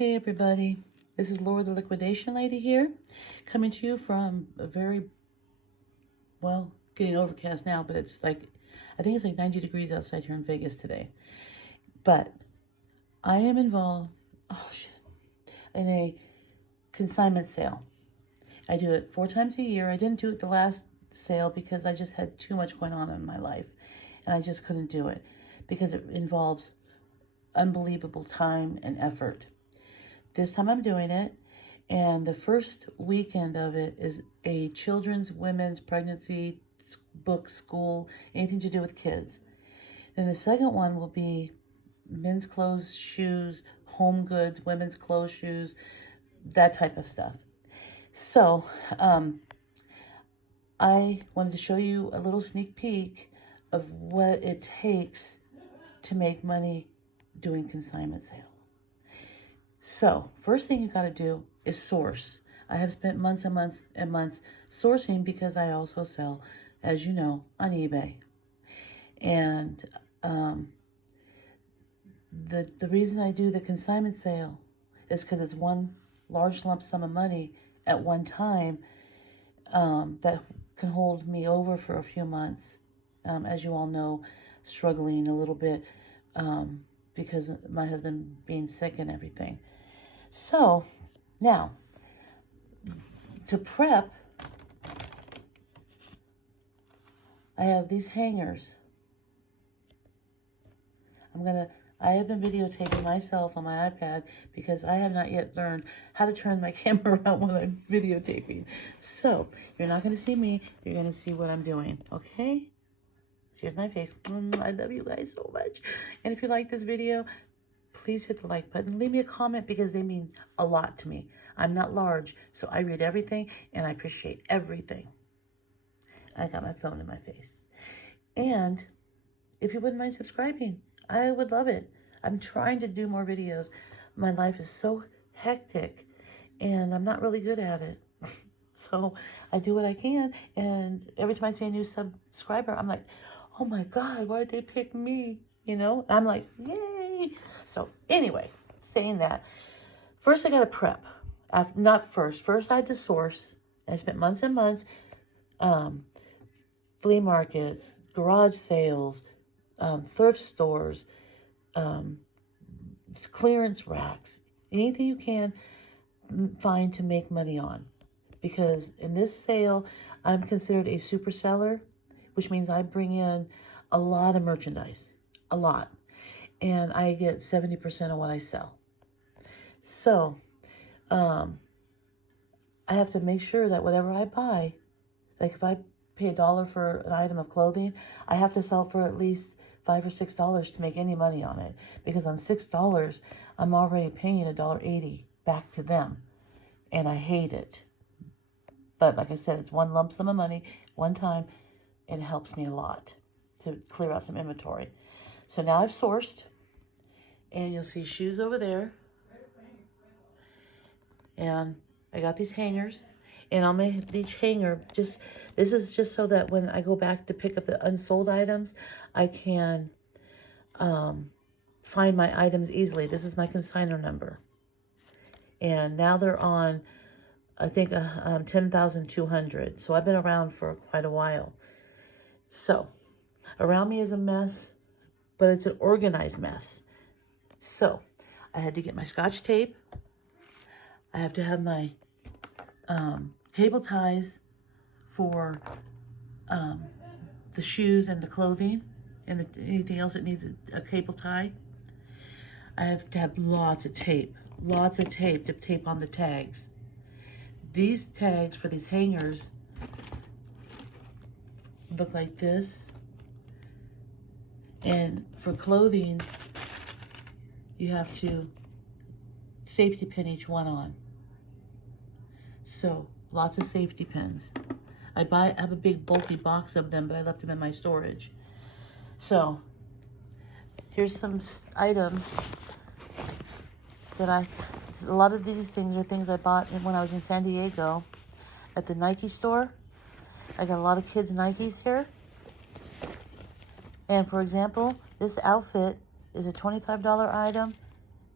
Hey everybody, this is Laura the Liquidation Lady here, coming to you from a very, well, getting overcast now, but it's like, I think it's like 90 degrees outside here in Vegas today. But I am involved, in a consignment sale. I do it 4 times a year. I didn't do it the last sale because I just had too much going on in my life, and I just couldn't do it because it involves unbelievable time and effort. This time I'm doing it, and the first weekend of it is a children's, women's, pregnancy, book, school, anything to do with kids. Then the second one will be men's clothes, shoes, home goods, women's clothes, shoes, that type of stuff. So, I wanted to show you a little sneak peek of what it takes to make money doing consignment sale. So, first thing you got to do is source. I have spent months and months and months sourcing because I also sell, as you know, on eBay. And the reason I do the consignment sale is because it's one large lump sum of money at one time that can hold me over for a few months. As you all know, struggling a little bit because of my husband being sick and everything. So, now, to prep, I have these hangers. I have been videotaping myself on my iPad because I have not yet learned how to turn my camera around when I'm videotaping. So, you're not going to see me, you're going to see what I'm doing, okay? Here's my face. I love you guys so much. And if you like this video, please hit the like button. Leave me a comment because they mean a lot to me. I'm not large, so I read everything and I appreciate everything. I got my phone in my face. And if you wouldn't mind subscribing, I would love it. I'm trying to do more videos. My life is so hectic and I'm not really good at it. So I do what I can. And every time I see a new subscriber, I'm like, oh my God, why did they pick me? You know, I'm like, yay. So anyway, saying that, first I got to prep. Not first. First I had to source. I spent months and months, flea markets, garage sales, thrift stores, clearance racks, anything you can find to make money on. Because in this sale, I'm considered a super seller, which means I bring in a lot of merchandise, a lot. And I get 70% of what I sell. So, I have to make sure that whatever I buy, like if I pay $1 for an item of clothing, I have to sell for at least $5 or $6 to make any money on it. Because on $6, I'm already paying $1.80 back to them. And I hate it. But like I said, it's one lump sum of money, one time, and it helps me a lot to clear out some inventory. So now I've sourced, and you'll see shoes over there. And I got these hangers, and I'll make each hanger this is just so that when I go back to pick up the unsold items, I can find my items easily. This is my consignor number. And now they're on, I think, 10,200. So I've been around for quite a while. So, around me is a mess, but it's an organized mess. So, I had to get my Scotch tape. I have to have my cable ties for the shoes and the clothing and anything else that needs a cable tie. I have to have lots of tape to tape on the tags. These tags for these hangers look like this. And for clothing, you have to safety pin each one on. So, lots of safety pins. I have a big bulky box of them, but I left them in my storage. So, here's some items that a lot of these things are things I bought when I was in San Diego at the Nike store. I got a lot of kids' Nikes here. And for example, this outfit is a $25 item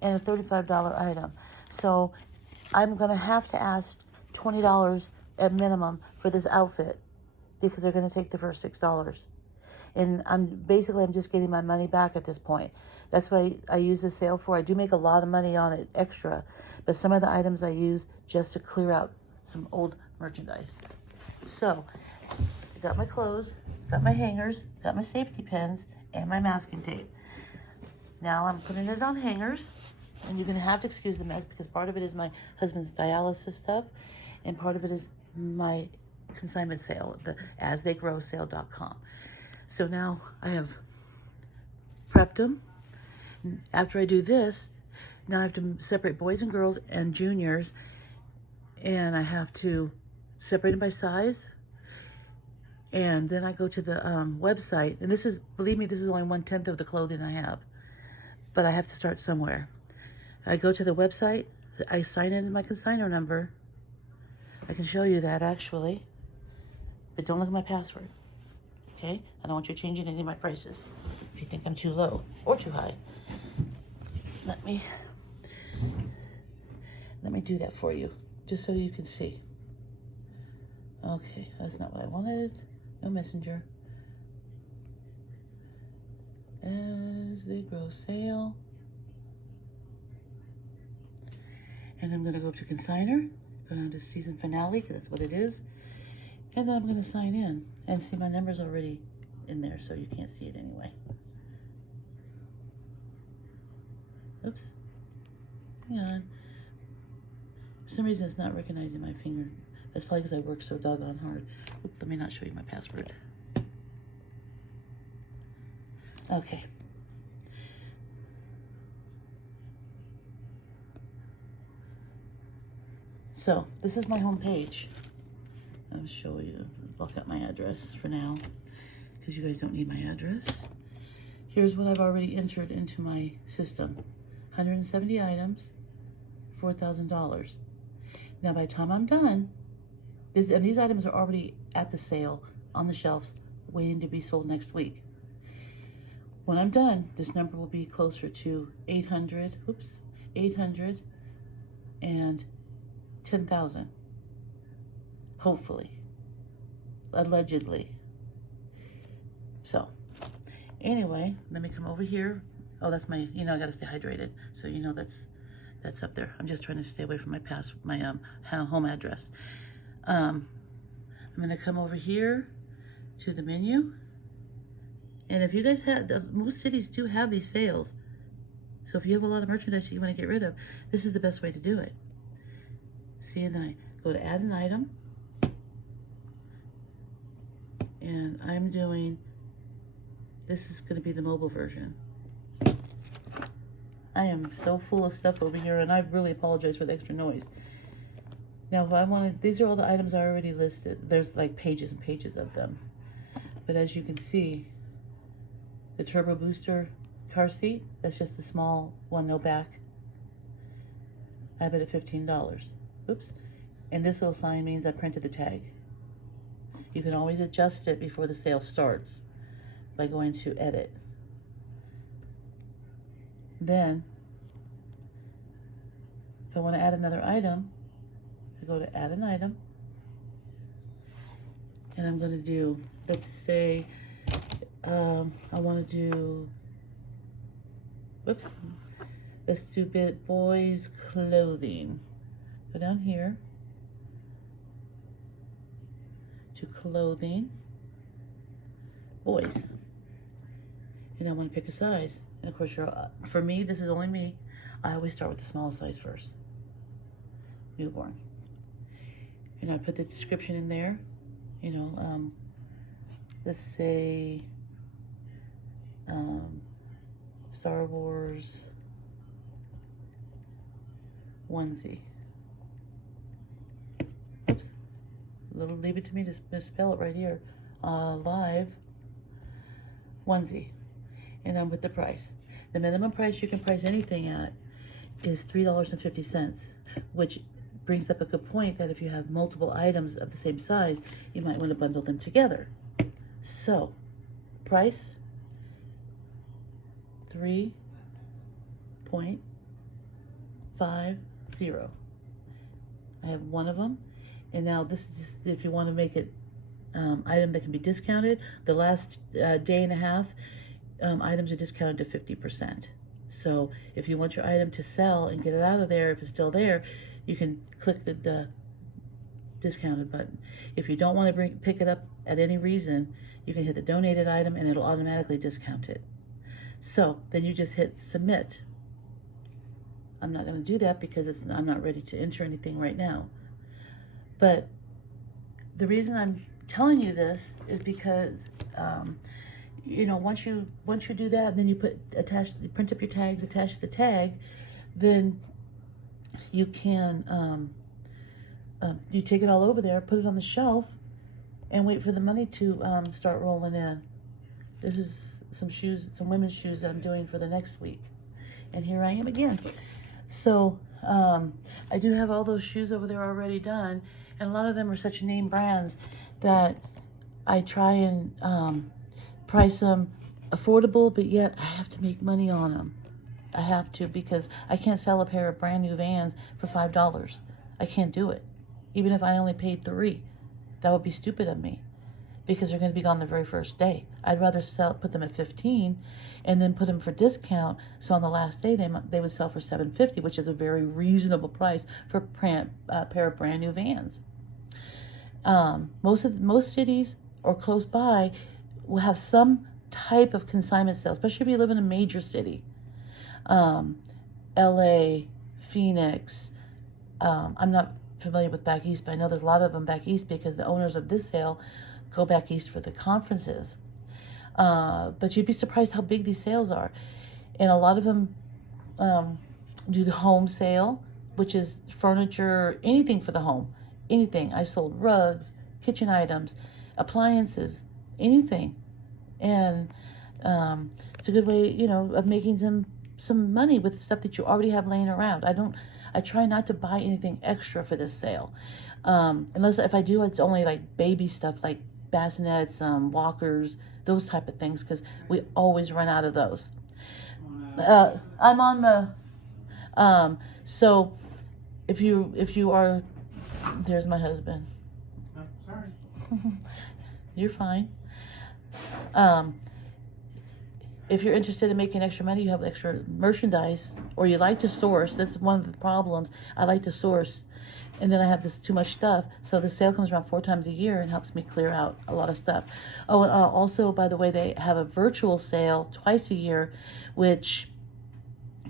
and a $35 item. So I'm going to have to ask $20 at minimum for this outfit because they're going to take the first $6. And I'm just getting my money back at this point. That's what I use the sale for. I do make a lot of money on it extra, but some of the items I use just to clear out some old merchandise. So I got my clothes, got my hangers, got my safety pins, and my masking tape. Now I'm putting it on hangers, and you're gonna have to excuse the mess because part of it is my husband's dialysis stuff, and part of it is my consignment sale, the astheygrowsale.com. So now I have prepped them. After I do this, now I have to separate boys and girls and juniors, and I have to separate them by size. And then I go to the website, and this is, believe me, this is only 1/10 of the clothing I have, but I have to start somewhere. I go to the website, I sign in my consignor number. I can show you that actually, but don't look at my password. Okay, I don't want you changing any of my prices if you think I'm too low or too high. Let me do that for you, just so you can see. Okay, that's not what I wanted. No messenger. As they grow sale. And I'm gonna go up to consigner, go down to season finale, because that's what it is. And then I'm gonna sign in and see my number's already in there, so you can't see it anyway. Oops, hang on. For some reason it's not recognizing my finger. That's probably because I work so doggone hard. Oop, let me not show you my password. Okay. So this is my home page. I'll show you, block out my address for now, because you guys don't need my address. Here's what I've already entered into my system. 170 items, $4,000. Now by the time I'm done, these items are already at the sale on the shelves, waiting to be sold next week. When I'm done, this number will be closer to 800 and 10,000. Hopefully. Allegedly. So, anyway, let me come over here. Oh, that's my, I gotta stay hydrated. So that's up there. I'm just trying to stay away from my home address. I'm gonna come over here to the menu. And if you guys most cities do have these sales. So if you have a lot of merchandise that you want to get rid of, this is the best way to do it. See, and then I go to add an item. And I'm doing, this is gonna be the mobile version. I am so full of stuff over here, and I really apologize for the extra noise. Now, if I wanted, these are all the items I already listed. There's like pages and pages of them. But as you can see, the Turbo Booster car seat, that's just a small one, no back. I have it at $15. Oops. And this little sign means I printed the tag. You can always adjust it before the sale starts by going to edit. Then, if I want to add another item, I go to add an item. And I'm going to do, let's say, I want to do, whoops, let's do boys clothing. Go down here to clothing, boys. And I want to pick a size. And of course, for me, this is only me. I always start with the smallest size first. Newborn. And I put the description in there. Let's say Star Wars onesie. Oops. Leave it to me to misspell it right here. Live onesie. And then with the price. The minimum price you can price anything at is $3.50, which brings up a good point that if you have multiple items of the same size, you might want to bundle them together. So, price, 3.50. I have one of them. And now this is if you want to make it item that can be discounted. The last day and a half, items are discounted to 50%. So if you want your item to sell and get it out of there, if it's still there, you can click the discounted button. If you don't want to pick it up at any reason, you can hit the donated item and it'll automatically discount it. So then you just hit submit. I'm not going to do that because I'm not ready to enter anything right now. But the reason I'm telling you this is because once you do that, and then you print up your tags, attach the tag, then you can you take it all over there, put it on the shelf, and wait for the money to start rolling in. This is some women's shoes that I'm doing for the next week, and here I am again. So I do have all those shoes over there already done, and a lot of them are such name brands that I try and price them affordable, but yet I have to make money on them. I have to, because I can't sell a pair of brand new Vans for $5. I can't do it. Even if I only paid $3, that would be stupid of me, because they're going to be gone the very first day. I'd rather put them at $15 and then put them for discount. So on the last day, they would sell for $7.50, which is a very reasonable price for a pair of brand new Vans. Most cities or close by will have some type of consignment sale, especially if you live in a major city. LA, Phoenix. I'm not familiar with back east, but I know there's a lot of them back east because the owners of this sale go back east for the conferences. But you'd be surprised how big these sales are. And a lot of them do the home sale, which is furniture, anything for the home. Anything. I sold rugs, kitchen items, appliances, anything. And it's a good way, of making some money with stuff that you already have laying around. I try not to buy anything extra for this sale. Unless if I do, it's only like baby stuff like bassinets, walkers, those type of things, because we always run out of those. I'm on the, so if you are, there's my husband. Oh, sorry. You're fine. If you're interested in making extra money, you have extra merchandise, or you like to source. That's one of the problems. I like to source, and then I have too much stuff. So the sale comes around 4 times a year and helps me clear out a lot of stuff. Oh, and also, by the way, they have a virtual sale twice a year, which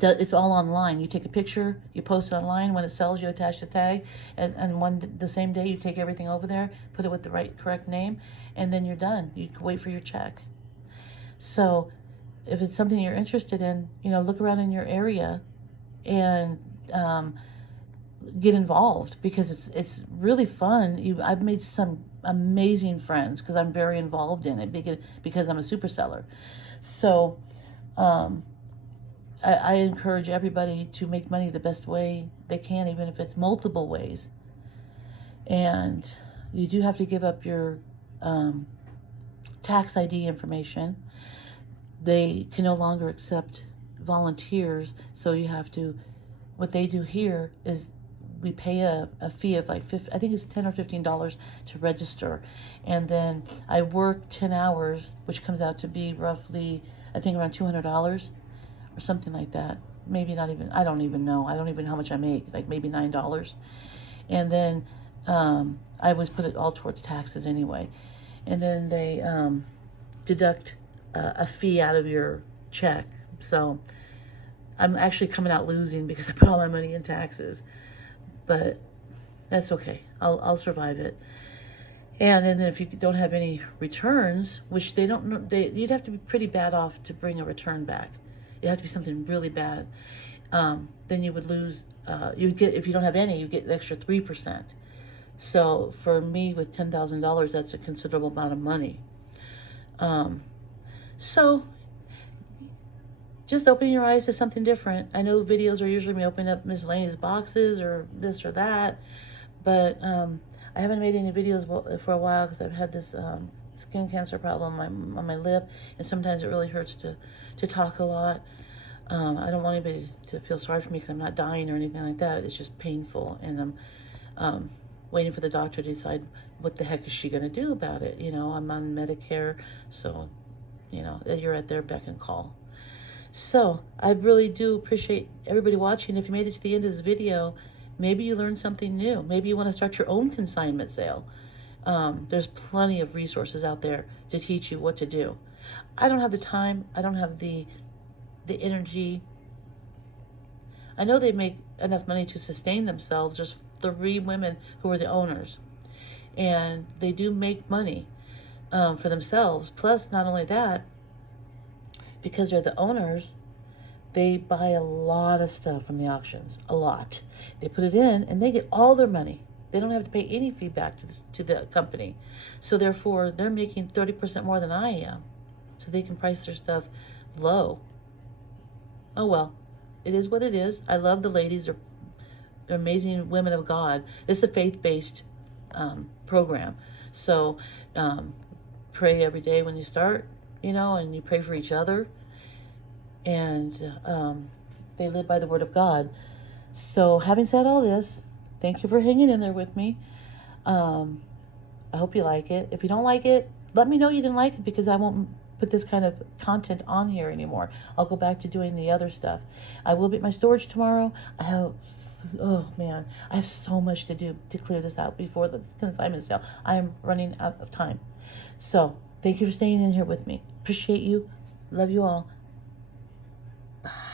it's all online. You take a picture, you post it online. When it sells, you attach the tag, and the same day you take everything over there, put it with the correct name, and then you're done. You can wait for your check. So if it's something you're interested in, look around in your area and get involved, because it's really fun. I've made some amazing friends because I'm very involved in it, because I'm a super seller. So I encourage everybody to make money the best way they can, even if it's multiple ways. And you do have to give up your tax ID information. They can no longer accept volunteers, so you have to, what they do here is we pay a fee of like I think it's $10 or $15 to register, and then I work 10 hours, which comes out to be roughly, I think, around $200 or something like that. Maybe not even, I don't even know. I don't even know how much I make, like maybe $9. And then I always put it all towards taxes anyway. And then they deduct a fee out of your check. So I'm actually coming out losing because I put all my money in taxes. But that's okay. I'll survive it. And then if you don't have any returns, which you'd have to be pretty bad off to bring a return back. It'd have to be something really bad. Then you would lose. If you don't have any, you get an extra 3%. So for me, with $10,000, that's a considerable amount of money. So just open your eyes to something different. I know videos are usually me opening up miscellaneous boxes or this or that, but I haven't made any videos for a while because I've had this skin cancer problem on my lip, and sometimes it really hurts to talk a lot. I don't want anybody to feel sorry for me because I'm not dying or anything like that. It's just painful, and I'm waiting for the doctor to decide what the heck is she going to do about it. You know, I'm on Medicare, so, you know, you're at their beck and call. So I really do appreciate everybody watching. If you made it to the end of this video, maybe you learned something new. Maybe you want to start your own consignment sale. There's plenty of resources out there to teach you what to do. I don't have the time. I don't have the energy. I know they make enough money to sustain themselves. There's 3 women who are the owners, and they do make money for themselves. Plus, not only that, because they're the owners, they buy a lot of stuff from the auctions, a lot. They put it in and they get all their money. They don't have to pay any fee back to the company. So therefore, they're making 30% more than I am. So they can price their stuff low. Oh well, it is what it is. I love the ladies. They're amazing women of God. This is a faith-based program. So pray every day when you start, you know, and you pray for each other. And they live by the word of God. So having said all this, thank you for hanging in there with me. I hope you like it. If you don't like it, let me know you didn't like it, because I won't put this kind of content on here anymore. I'll go back to doing the other stuff. I will be at my storage tomorrow. I have, oh man, I have so much to do to clear this out before the consignment sale. I am running out of time. So thank you for staying in here with me. Appreciate you. Love you all. Bye.